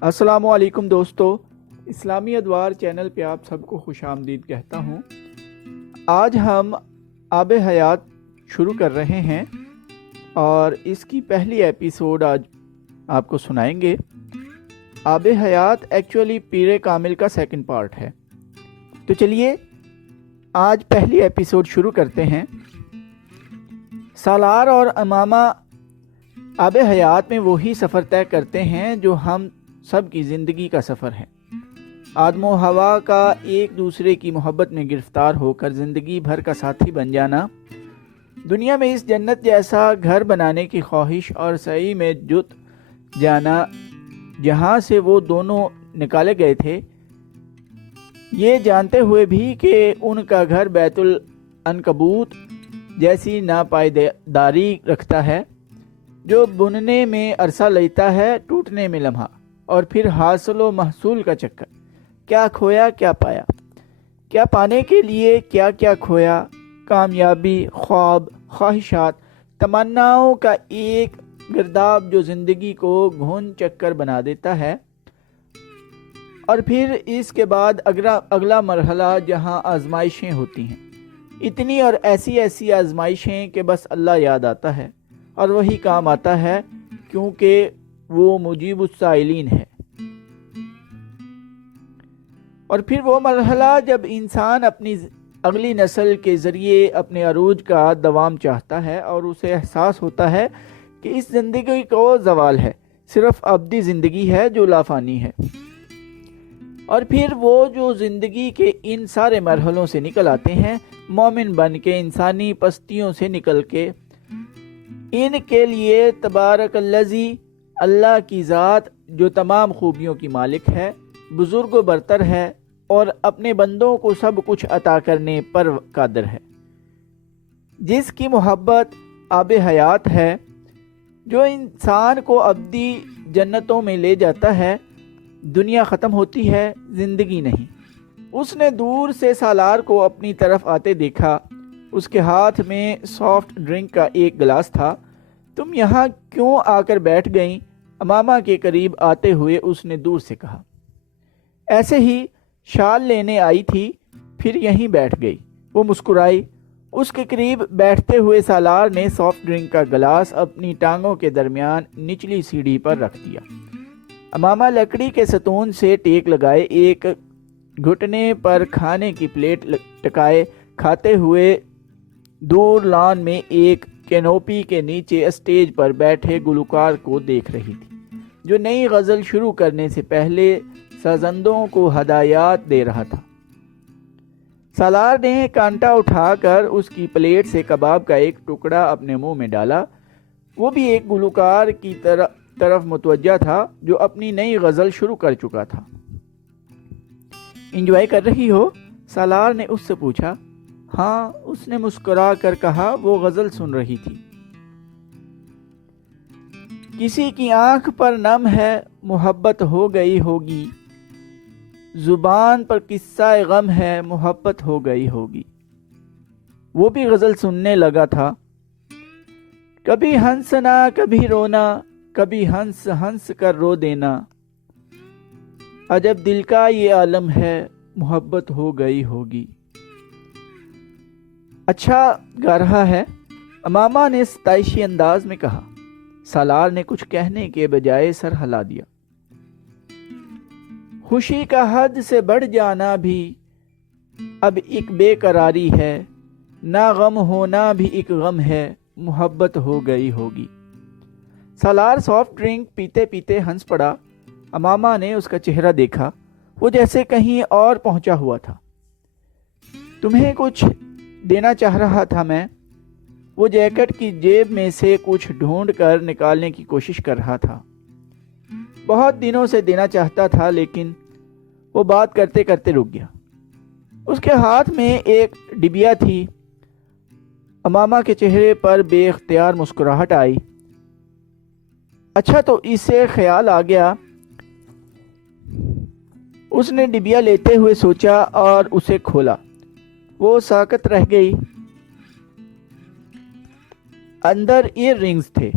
السلام علیکم دوستو، اسلامی ادوار چینل پہ آپ سب کو خوش آمدید کہتا ہوں۔ آج ہم آب حیات شروع کر رہے ہیں اور اس کی پہلی ایپیسوڈ آج آپ کو سنائیں گے۔ آب حیات ایکچولی پیر کامل کا سیکنڈ پارٹ ہے، تو چلیے آج پہلی ایپیسوڈ شروع کرتے ہیں۔ سالار اور امامہ آب حیات میں وہی سفر طے کرتے ہیں جو ہم سب کی زندگی کا سفر ہے۔ آدم و حوا کا ایک دوسرے کی محبت میں گرفتار ہو کر زندگی بھر کا ساتھی بن جانا، دنیا میں اس جنت جیسا گھر بنانے کی خواہش اور سعی میں جت جانا جہاں سے وہ دونوں نکالے گئے تھے، یہ جانتے ہوئے بھی کہ ان کا گھر بیت العنکبوت جیسی ناپائیداری رکھتا ہے، جو بننے میں عرصہ لیتا ہے، ٹوٹنے میں لمحہ، اور پھر حاصل و محصول کا چکر۔ کیا کھویا کیا پایا، کیا پانے کے لیے کیا کیا کھویا، کامیابی، خواب، خواہشات، تمناؤں کا ایک گرداب جو زندگی کو گھن چکر بنا دیتا ہے۔ اور پھر اس کے بعد اگلا مرحلہ جہاں آزمائشیں ہوتی ہیں، اتنی اور ایسی آزمائشیں کہ بس اللہ یاد آتا ہے اور وہی کام آتا ہے، کیونکہ وہ مجیب السائلین ہے۔ اور پھر وہ مرحلہ جب انسان اپنی اگلی نسل کے ذریعے اپنے عروج کا دوام چاہتا ہے اور اسے احساس ہوتا ہے کہ اس زندگی کو زوال ہے، صرف ابدی زندگی ہے جو لافانی ہے۔ اور پھر وہ جو زندگی کے ان سارے مرحلوں سے نکل آتے ہیں، مومن بن کے، انسانی پستیوں سے نکل کے، ان کے لیے تبارک الذی، اللہ کی ذات جو تمام خوبیوں کی مالک ہے، بزرگ و برتر ہے اور اپنے بندوں کو سب کچھ عطا کرنے پر قادر ہے، جس کی محبت آب حیات ہے، جو انسان کو ابدی جنتوں میں لے جاتا ہے۔ دنیا ختم ہوتی ہے، زندگی نہیں۔ اس نے دور سے سالار کو اپنی طرف آتے دیکھا، اس کے ہاتھ میں سافٹ ڈرنک کا ایک گلاس تھا۔ تم یہاں کیوں آ کر بیٹھ گئیں؟ امامہ کے قریب آتے ہوئے اس نے دور سے کہا۔ ایسے ہی، شال لینے آئی تھی، پھر یہیں بیٹھ گئی۔ وہ مسکرائی۔ اس کے قریب بیٹھتے ہوئے سالار نے سافٹ ڈرنک کا گلاس اپنی ٹانگوں کے درمیان نچلی سیڑھی پر رکھ دیا۔ امامہ لکڑی کے ستون سے ٹیک لگائے، ایک گھٹنے پر کھانے کی پلیٹ ٹکائے کھاتے ہوئے دور لان میں ایک کینوپی کے نیچے اسٹیج پر بیٹھے گلوکار کو دیکھ رہی تھی، جو نئی غزل شروع کرنے سے پہلے سازندوں کو ہدایات دے رہا تھا۔ سالار نے کانٹا اٹھا کر اس کی پلیٹ سے کباب کا ایک ٹکڑا اپنے منہ میں ڈالا۔ وہ بھی ایک گلوکار کی طرف متوجہ تھا جو اپنی نئی غزل شروع کر چکا تھا۔ انجوائے کر رہی ہو؟ سالار نے اس سے پوچھا۔ ہاں، اس نے مسکرا کر کہا۔ وہ غزل سن رہی تھی۔ کسی کی آنکھ پر نم ہے، محبت ہو گئی ہوگی، زبان پر قصہ غم ہے، محبت ہو گئی ہوگی۔ وہ بھی غزل سننے لگا تھا۔ کبھی ہنسنا کبھی رونا، کبھی ہنس ہنس کر رو دینا، عجب دل کا یہ عالم ہے، محبت ہو گئی ہوگی۔ اچھا گا رہا ہے، امامہ نے ستائشی انداز میں کہا۔ سالار نے کچھ کہنے کے بجائے سر ہلا دیا۔ خوشی کا حد سے بڑھ جانا بھی اب ایک بے قراری ہے، نہ غم ہونا بھی ایک غم ہے، محبت ہو گئی ہوگی۔ سالار سافٹ ڈرنک پیتے پیتے ہنس پڑا۔ امامہ نے اس کا چہرہ دیکھا، وہ جیسے کہیں اور پہنچا ہوا تھا۔ تمہیں کچھ دینا چاہ رہا تھا میں۔ وہ جیکٹ کی جیب میں سے کچھ ڈھونڈ کر نکالنے کی کوشش کر رہا تھا۔ بہت دنوں سے دینا چاہتا تھا، لیکن وہ بات کرتے کرتے رک گیا۔ اس کے ہاتھ میں ایک ڈبیا تھی۔ امامہ کے چہرے پر بے اختیار مسکراہٹ آئی۔ اچھا، تو اسے خیال آ گیا۔ اس نے ڈبیا لیتے ہوئے سوچا اور اسے کھولا۔ وہ ساکت رہ گئی۔ اندر ایئر رنگز تھے۔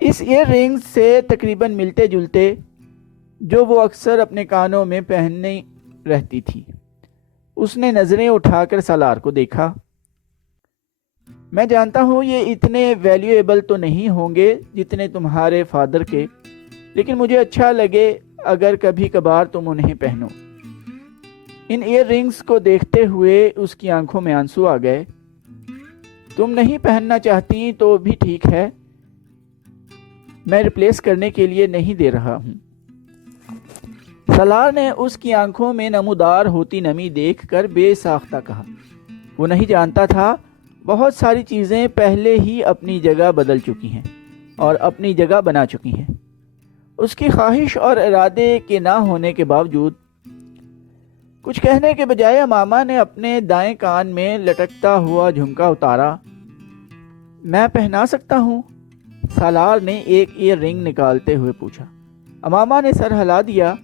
اس ایئر رنگز سے تقریباً ملتے جلتے جو وہ اکثر اپنے کانوں میں پہننے رہتی تھی۔ اس نے نظریں اٹھا کر سالار کو دیکھا۔ میں جانتا ہوں یہ اتنے ویلیویبل تو نہیں ہوں گے جتنے تمہارے فادر کے، لیکن مجھے اچھا لگے اگر کبھی کبھار تم انہیں پہنو۔ ان ایئر رنگز کو دیکھتے ہوئے اس کی آنکھوں میں آنسو آ گئے۔ تم نہیں پہننا چاہتی تو بھی ٹھیک ہے، میں ریپلیس کرنے کے لیے نہیں دے رہا ہوں۔ سالار نے اس کی آنکھوں میں نمودار ہوتی نمی دیکھ کر بے ساختہ کہا۔ وہ نہیں جانتا تھا بہت ساری چیزیں پہلے ہی اپنی جگہ بدل چکی ہیں اور اپنی جگہ بنا چکی ہیں، اس کی خواہش اور ارادے کے نہ ہونے کے باوجود۔ کچھ کہنے کے بجائے امامہ نے اپنے دائیں کان میں لٹکتا ہوا جھمکا اتارا۔ میں پہنا سکتا ہوں؟ سالار نے ایک ایئر رنگ نکالتے ہوئے پوچھا۔ امامہ نے سر ہلا دیا۔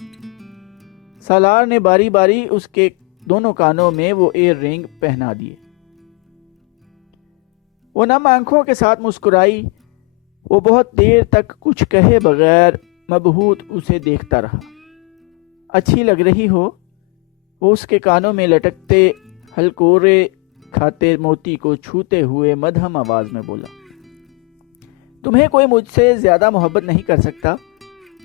سالار نے باری باری اس کے دونوں کانوں میں وہ ایئر رنگ پہنا دیے۔ وہ نم آنکھوں کے ساتھ مسکرائی۔ وہ بہت دیر تک کچھ کہے بغیر مبہوت اسے دیکھتا رہا۔ اچھی لگ رہی ہو، وہ اس کے کانوں میں لٹکتے ہلکورے کھاتے موتی کو چھوتے ہوئے مدھم آواز میں بولا۔ تمہیں کوئی مجھ سے زیادہ محبت نہیں کر سکتا،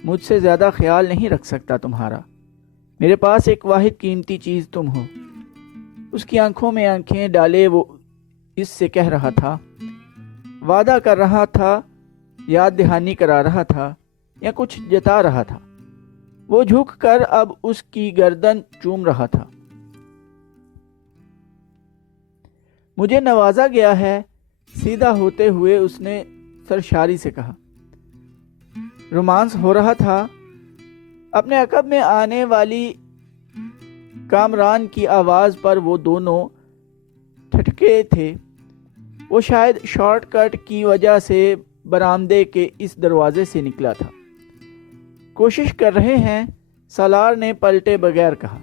مجھ سے زیادہ خیال نہیں رکھ سکتا تمہارا۔ میرے پاس ایک واحد قیمتی چیز تم ہو۔ اس کی آنکھوں میں آنکھیں ڈالے وہ اس سے کہہ رہا تھا، وعدہ کر رہا تھا، یاد دہانی کرا رہا تھا، یا کچھ جتا رہا تھا۔ وہ جھک کر اب اس کی گردن چوم رہا تھا۔ مجھے نوازا گیا ہے، سیدھا ہوتے ہوئے اس نے سرشاری سے کہا۔ رومانس ہو رہا تھا۔ اپنے عقب میں آنے والی کامران کی آواز پر وہ دونوں ٹھٹکے تھے۔ وہ شاید شارٹ کٹ کی وجہ سے برآمدے کے اس دروازے سے نکلا تھا۔ کوشش کر رہے ہیں، سالار نے پلٹے بغیر کہا۔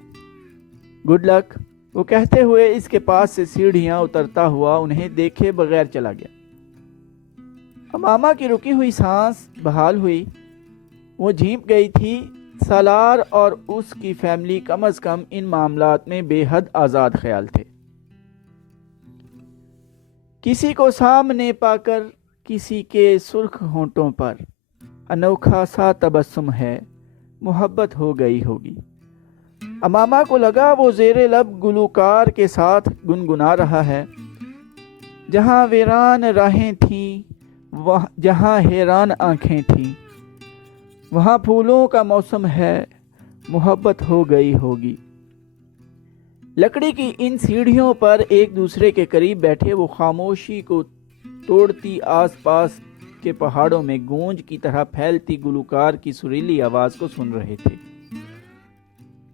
گڈ لک، وہ کہتے ہوئے اس کے پاس سے سیڑھیاں اترتا ہوا انہیں دیکھے بغیر چلا گیا۔ امامہ کی رکی ہوئی سانس بحال ہوئی۔ وہ جھینپ گئی تھی۔ سالار اور اس کی فیملی کم از کم ان معاملات میں بے حد آزاد خیال تھے۔ کسی کو سامنے پا کر کسی کے سرخ ہونٹوں پر انوکھا سا تبسم ہے، محبت ہو گئی ہوگی۔ امامہ کو لگا وہ زیر لب گلوکار کے ساتھ گنگنا رہا ہے۔ جہاں ویران راہیں تھیں، جہاں حیران آنکھیں تھیں، وہاں پھولوں کا موسم ہے، محبت ہو گئی ہوگی۔ لکڑی کی ان سیڑھیوں پر ایک دوسرے کے قریب بیٹھے وہ خاموشی کو توڑتی آس پاس کے پہاڑوں میں گونج کی طرح پھیلتی گلوکار کی سریلی آواز کو سن رہے تھے۔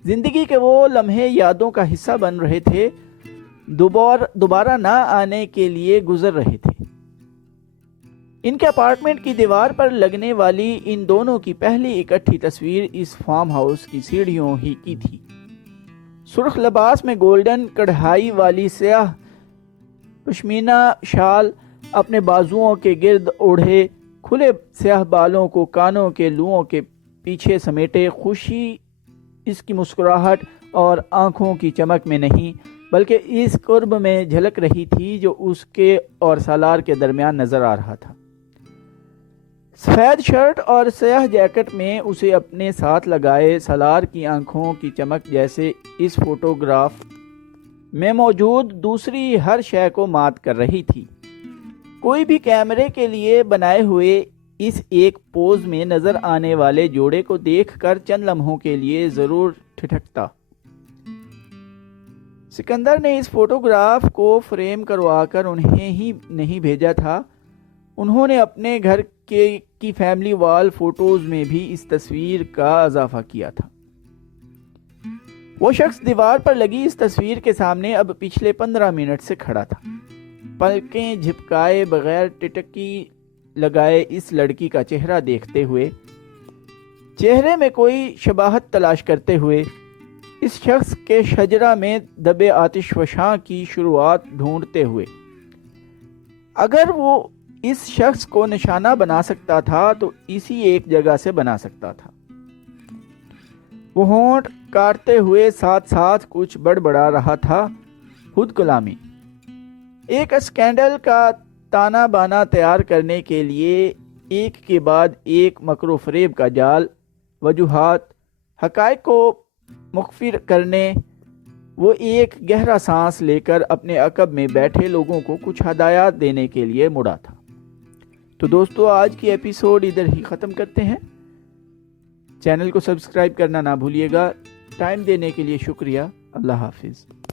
زندگی کے وہ لمحے یادوں کا حصہ بن رہے تھے، دوبارہ نہ آنے کے لیے گزر رہے تھے۔ ان کے اپارٹمنٹ کی دیوار پر لگنے والی ان دونوں کی پہلی اکٹھی تصویر اس فارم ہاؤس کی سیڑھیوں ہی کی تھی۔ سرخ لباس میں گولڈن کڑھائی والی سیاہ پشمینہ شال اپنے بازوؤں کے گرد اوڑھے، کھلے سیاہ بالوں کو کانوں کے لوؤں کے پیچھے سمیٹے، خوشی اس کی مسکراہٹ اور آنکھوں کی چمک میں نہیں بلکہ اس قرب میں جھلک رہی تھی جو اس کے اور سالار کے درمیان نظر آ رہا تھا۔ سفید شرٹ اور سیاہ جیکٹ میں اسے اپنے ساتھ لگائے سالار کی آنکھوں کی چمک جیسے اس فوٹوگراف میں موجود دوسری ہر شے کو مات کر رہی تھی۔ کوئی بھی کیمرے کے لیے بنائے ہوئے اس ایک پوز میں نظر آنے والے جوڑے کو دیکھ کر چند لمحوں کے لیے ضرور ٹھٹکتا۔ سکندر نے اس فوٹوگراف کو فریم کروا کر انہیں ہی نہیں بھیجا تھا، انہوں نے اپنے گھر کی فیملی وال فوٹوز میں بھی اس تصویر کا اضافہ کیا تھا۔ وہ شخص دیوار پر لگی اس تصویر کے سامنے اب پچھلے 15 منٹ سے کھڑا تھا، پلکیں جھپکائے بغیر ٹٹکی لگائے اس لڑکی کا چہرہ دیکھتے ہوئے، چہرے میں کوئی شباہت تلاش کرتے ہوئے، اس شخص کے شجرہ میں دبے آتش فشاں کی شروعات ڈھونڈتے ہوئے۔ اگر وہ اس شخص کو نشانہ بنا سکتا تھا تو اسی ایک جگہ سے بنا سکتا تھا۔ وہ ہونٹ کاٹتے ہوئے ساتھ ساتھ کچھ بڑبڑا رہا تھا، خود کلامی۔ ایک اسکینڈل کا تانا بانا تیار کرنے کے لیے ایک کے بعد ایک مکر و فریب کا جال، وجوہات، حقائق کو مخفی کرنے وہ ایک گہرا سانس لے کر اپنے عقب میں بیٹھے لوگوں کو کچھ ہدایات دینے کے لیے مڑا تھا۔ تو دوستو، آج کی ایپیسوڈ ادھر ہی ختم کرتے ہیں۔ چینل کو سبسکرائب کرنا نہ بھولیے گا۔ ٹائم دینے کے لیے شکریہ۔ اللہ حافظ۔